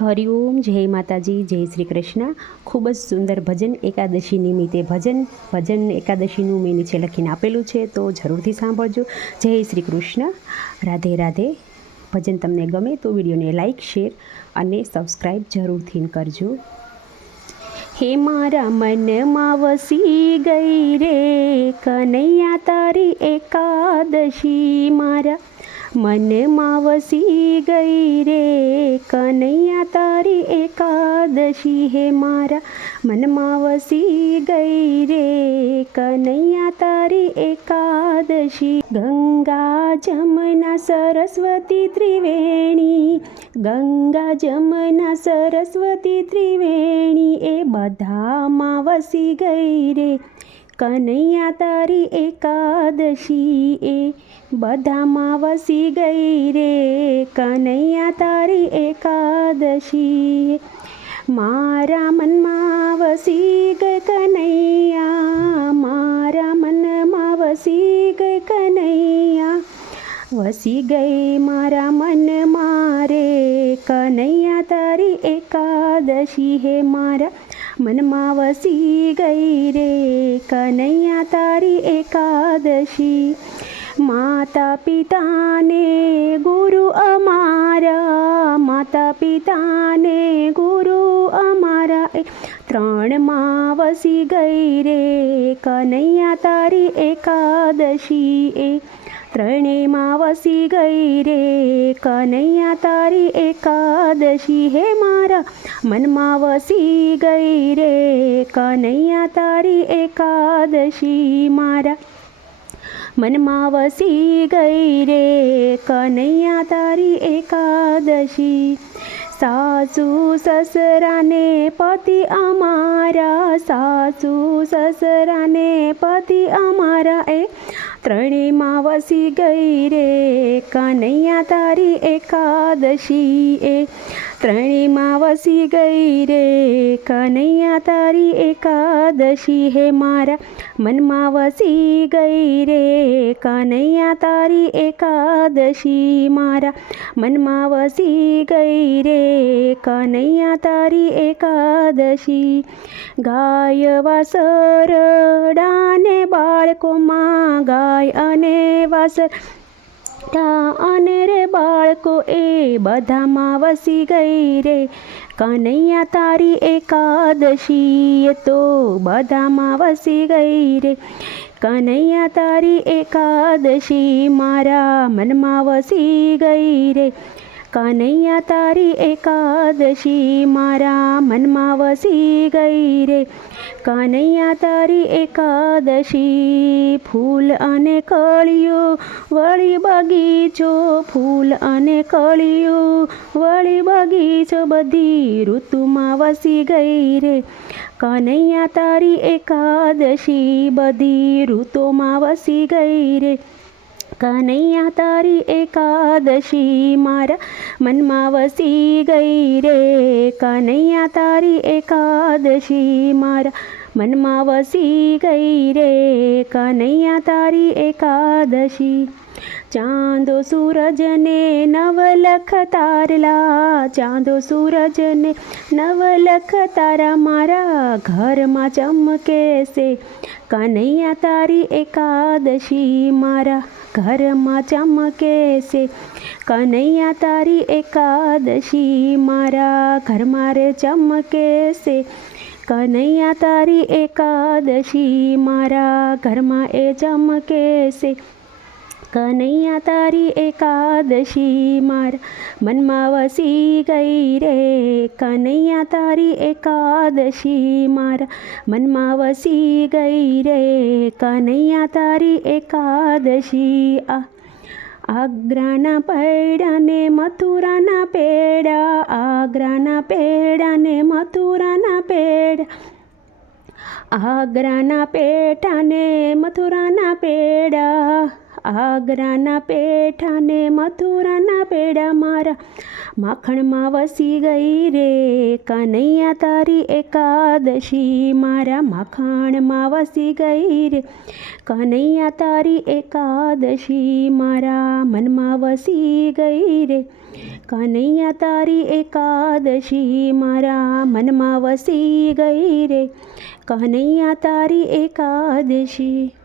હરિઓમ, જય માતાજી, જય શ્રી કૃષ્ણ. ખૂબ જ સુંદર ભજન એકાદશી નિમિત્તે ભજન ભજન એકાદશીનું મેં નીચે લખીને આપેલું છે, તો જરૂરથી સાંભળજો. જય શ્રી કૃષ્ણ. રાધે રાધે. ભજન તમને ગમે તો વિડીયોને લાઈક, શેર અને સબસ્ક્રાઈબ જરૂરથી કરજો. હે મારા મનમાં વસી ગઈ રે, કનૈયા તારી એકાદશી મારા મનમાં વસી ગઈ રે, કનૈયા તારી એકાદશી હે મારા. મનમાં વસી ગઈ રે, કનૈયા તારી એકાદશી. ગંગા જમના સરસ્વતી ત્રિવેણી, ગંગા જમના સરસ્વતી ત્રિવેણી, એ બધામાં વસી ગઈ રે. કનૈયા તારી એકાદશી એ બધામાં વસી ગઈ રે કનૈયા તારી એકાદશી મારા મનમાં વસી ગઈ કનૈયા મારા મનમાં વસી ગઈ કનૈયા વસી ગઈ મારા મન મારે કનૈયા તારી એકાદશી હે મારા મનમાં વસી ગઈ રે. કનૈયા તારી એકાદશી. માતા પિતાને ગુરુ અમારા. માતા પિતાને ગુરુ અમારા. એ ત્રણમાં વસી ગઈ રે. કનૈયા તારી એકાદશી. એ ત્રણેયમાં વસી ગઈ રે. કનૈયા તારી એકાદશી હે મારા મનમાં વસી ગઈ રે. કનૈયા તારી એકાદશી મારા મનમાં વસી ગઈ રે. કનૈયા તારી એકાદશી સાસુ સસરાને પતિ અમારા. સાસુ સસરાને પતિ અમારા. એ ત્રણેયમાં વસી ગઈ રે. કનૈયા તારી એકાદશી એ ત્રણેયમાં વસી ગઈ રે કનૈયા તારી એકાદશી હે મારા મનમાં વસી ગઈ રે કનૈયા તારી એકાદશી મારા મનમાં વસી ગઈ રે કનૈયા તારી એકાદશી ગાય વાસરડાને બાળકોમાં ગાય અને વાસર અને રે બાળકો એ બધામાં વસી ગઈ રે કનૈયા તારી એકાદશી એ તો બધામાં વસી ગઈ રે કનૈયા તારી એકાદશી મારા મનમાં વસી ગઈ રે કનૈયા તારી એકાદશી મારા મનમાં વસી ગઈ રે કનૈયા તારી એકાદશી, ફૂલ અને કળિયો, વળી બગીચો, ફૂલ અને કળિયો, વળી બગીચો બધી ઋતુમાં વસી ગઈ રે. કનૈયા તારી એકાદશી બધી ઋતુમાં વસી ગઈ રે. કનૈયા તારી એકાદશી મારા મનમાં વસી ગઈ રે કનૈયા તારી એકાદશી મારા મનમાં વસી ગઈ રે કનૈયા તારી એકાદશી ચાંદો સૂરજને નવલખ તારલા ચાંદો સૂરજને નવલખ તારા મારા ઘરમાં ચમકે છે કનૈયા તારી એકાદશી મારા ઘરમાં ચમકે છે કનૈયા તારી એકાદશી મારા ઘરમાં રે ચમકે છે કનૈયા તારી એકાદશી મારા ઘરમાં એ ચમકે છે કનૈયા તારી એકાદશી મારા મનમાં વસી ગઈ રે કનૈયા તારી એકાદશી મારા મનમાં વસી ગઈ રે કનૈયા તારી એકાદશી આ આગ્રાના પેડાને મથુરાના પેડા આગ્રાના પેડાને મથુરાના પેડા આગ્રાના પેટાને મથુરાના પેડા આગ્રાના પેઠા ને મથુરાના પેડા મારા માખણમાં વસી ગઈ રે કનૈયા તારી એકાદશી મારા માખણમાં વસી ગઈ રે કનૈયા તારી એકાદશી મારા મનમાં વસી ગઈ રે કનૈયા તારી એકાદશી મારા મનમાં વસી ગઈ રે કનૈયા તારી એકાદશી